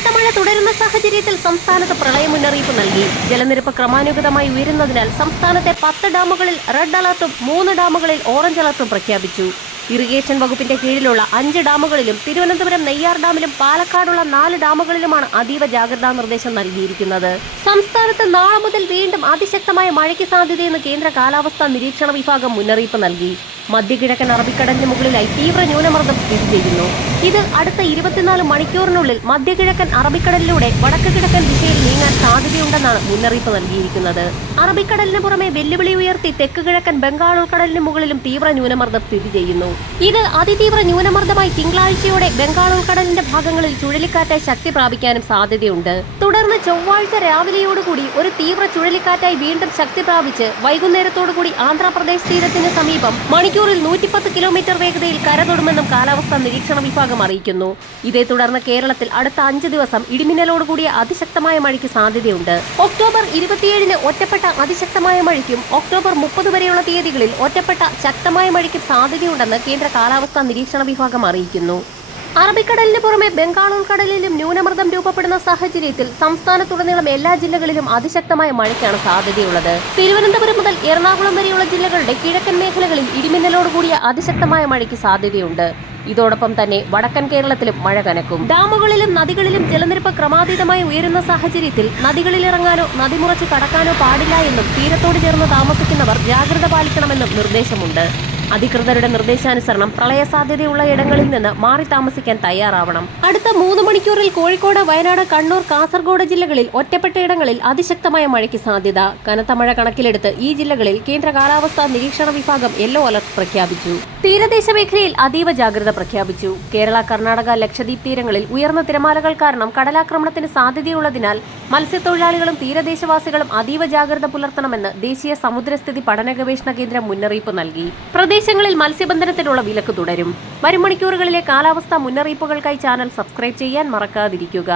കനത്ത മഴ തുടരുന്ന സാഹചര്യത്തിൽ സംസ്ഥാനത്ത് പ്രളയ മുന്നറിയിപ്പ് നൽകി. ജലനിരപ്പ് ക്രമാനുഗതമായി ഉയരുന്നതിനാൽ സംസ്ഥാനത്തെ പത്ത് ഡാമുകളിൽ റെഡ് അലർട്ടും മൂന്ന് ഡാമുകളിൽ ഓറഞ്ച് അലർട്ടും പ്രഖ്യാപിച്ചു. ഇറിഗേഷൻ വകുപ്പിന്റെ കീഴിലുള്ള അഞ്ച് ഡാമുകളിലും തിരുവനന്തപുരം നെയ്യാർ ഡാമിലും പാലക്കാടുള്ള നാല് ഡാമുകളിലുമാണ് അതീവ ജാഗ്രതാ നിർദ്ദേശം നൽകിയിരിക്കുന്നത്. സംസ്ഥാനത്ത് നാളെ മുതൽ വീണ്ടും അതിശക്തമായ മഴയ്ക്ക് സാധ്യതയെന്ന് കേന്ദ്ര കാലാവസ്ഥാ നിരീക്ഷണ വിഭാഗം മുന്നറിയിപ്പ് നൽകി. മധ്യകിഴക്കൻ അറബിക്കടലിന് മുകളിലായി തീവ്ര ന്യൂനമർദ്ദം സ്ഥിതി ചെയ്യുന്നു. ഇത് അടുത്ത ഇരുപത്തിനാല് മണിക്കൂറിനുള്ളിൽ മധ്യകിഴക്കൻ അറബിക്കടലിലൂടെ വടക്ക് കിഴക്കൻ ദിശയിൽ നീങ്ങാൻ സാധ്യതയുണ്ടെന്നാണ് മുന്നറിയിപ്പ് നൽകിയിരിക്കുന്നത്. അറബിക്കടലിന് പുറമെ വെല്ലുവിളി ഉയർത്തി തെക്ക് കിഴക്കൻ ബംഗാൾ ഉൾക്കടലിന് മുകളിലും തീവ്ര ന്യൂനമർദ്ദം സ്ഥിതി ചെയ്യുന്നു. ഇത് അതിതീവ്ര ന്യൂനമർദ്ദമായി തിങ്കളാഴ്ചയോടെ ബംഗാൾ ഉൾക്കടലിന്റെ ഭാഗങ്ങളിൽ ചുഴലിക്കാറ്റ് ശക്തി പ്രാപിക്കാനും സാധ്യതയുണ്ട്. തുടർന്ന് ചൊവ്വാഴ്ച രാവിലെയോടുകൂടി ഒരു തീവ്ര ചുഴലിക്കാറ്റായി വീണ്ടും ശക്തി പ്രാപിച്ച് വൈകുന്നേരത്തോടുകൂടി ആന്ധ്രാപ്രദേശ് തീരത്തിന് സമീപം മണിക്കൂറിൽ നൂറ്റിപ്പത്ത് കിലോമീറ്റർ വേഗതയിൽ കരതൊടുമെന്നും കാലാവസ്ഥാ നിരീക്ഷണ വിഭാഗം അറിയിക്കുന്നു. ഇതേ തുടർന്ന് കേരളത്തിൽ അടുത്ത അഞ്ച് ദിവസം ഇടിമിന്നലോടുകൂടിയ അതിശക്തമായ മഴയ്ക്ക് സാധ്യതയുണ്ട്. ഒക്ടോബർ ഇരുപത്തിയേഴിന് ഒറ്റപ്പെട്ട അതിശക്തമായ മഴയ്ക്കും ഒക്ടോബർ മുപ്പത് വരെയുള്ള തീയതികളിൽ ഒറ്റപ്പെട്ട ശക്തമായ മഴയ്ക്കും സാധ്യതയുണ്ടെന്ന് കേന്ദ്ര കാലാവസ്ഥാ നിരീക്ഷണ വിഭാഗം അറിയിക്കുന്നു. അറബിക്കടലിന് പുറമെ ബംഗാൾ ഉൾക്കടലിലും ന്യൂനമർദ്ദം രൂപപ്പെടുന്ന സാഹചര്യത്തിൽ സംസ്ഥാനത്തുടനീളം എല്ലാ ജില്ലകളിലും അതിശക്തമായ മഴയ്ക്കാണ് സാധ്യതയുള്ളത്. തിരുവനന്തപുരം മുതൽ എറണാകുളം വരെയുള്ള ജില്ലകളുടെ കിഴക്കൻ മേഖലകളിൽ ഇടിമിന്നലോടുകൂടിയ അതിശക്തമായ മഴയ്ക്ക് സാധ്യതയുണ്ട്. ഇതോടൊപ്പം തന്നെ വടക്കൻ കേരളത്തിലും മഴ കനക്കും. ഡാമുകളിലും നദികളിലും ജലനിരപ്പ് ക്രമാതീതമായി ഉയരുന്ന സാഹചര്യത്തിൽ നദികളിലിറങ്ങാനോ നദിമുറച്ച് കടക്കാനോ പാടില്ല എന്നും തീരത്തോട് ചേർന്ന് താമസിക്കുന്നവർ ജാഗ്രത പാലിക്കണമെന്നും നിർദ്ദേശമുണ്ട്. അധികൃതരുടെ നിർദ്ദേശാനുസരണം പ്രളയ സാധ്യതയുള്ള ഇടങ്ങളിൽ നിന്ന് മാറി താമസിക്കാൻ തയ്യാറാവണം. അടുത്ത മൂന്ന് മണിക്കൂറിൽ കോഴിക്കോട് വയനാട് കണ്ണൂർ കാസർഗോഡ് ജില്ലകളിൽ ഒറ്റപ്പെട്ട ഇടങ്ങളിൽ അതിശക്തമായ മഴയ്ക്ക് സാധ്യത. കനത്ത മഴ കണക്കിലെടുത്ത് ഈ ജില്ലകളിൽ കേന്ദ്ര കാലാവസ്ഥാ നിരീക്ഷണ വിഭാഗം യെല്ലോ അലർട്ട് പ്രഖ്യാപിച്ചു. തീരദേശ മേഖലയിൽ അതീവ ജാഗ്രത പ്രഖ്യാപിച്ചു. കേരള കർണാടക ലക്ഷദ്വീപ് തീരങ്ങളിൽ ഉയർന്ന തിരമാലകൾ കാരണം കടലാക്രമണത്തിന് സാധ്യതയുള്ളതിനാൽ മത്സ്യത്തൊഴിലാളികളും തീരദേശവാസികളും അതീവ ജാഗ്രത പുലർത്തണമെന്ന് ദേശീയ സമുദ്രസ്ഥിതി പഠന ഗവേഷണ കേന്ദ്രം മുന്നറിയിപ്പ് നൽകി. പ്രദേശങ്ങളിൽ മത്സ്യബന്ധനത്തിനുള്ള വിലക്ക് തുടരും. വരും മണിക്കൂറുകളിലെ കാലാവസ്ഥാ മുന്നറിയിപ്പുകൾക്കായി ചാനൽ സബ്സ്ക്രൈബ് ചെയ്യാൻ മറക്കാതിരിക്കുക.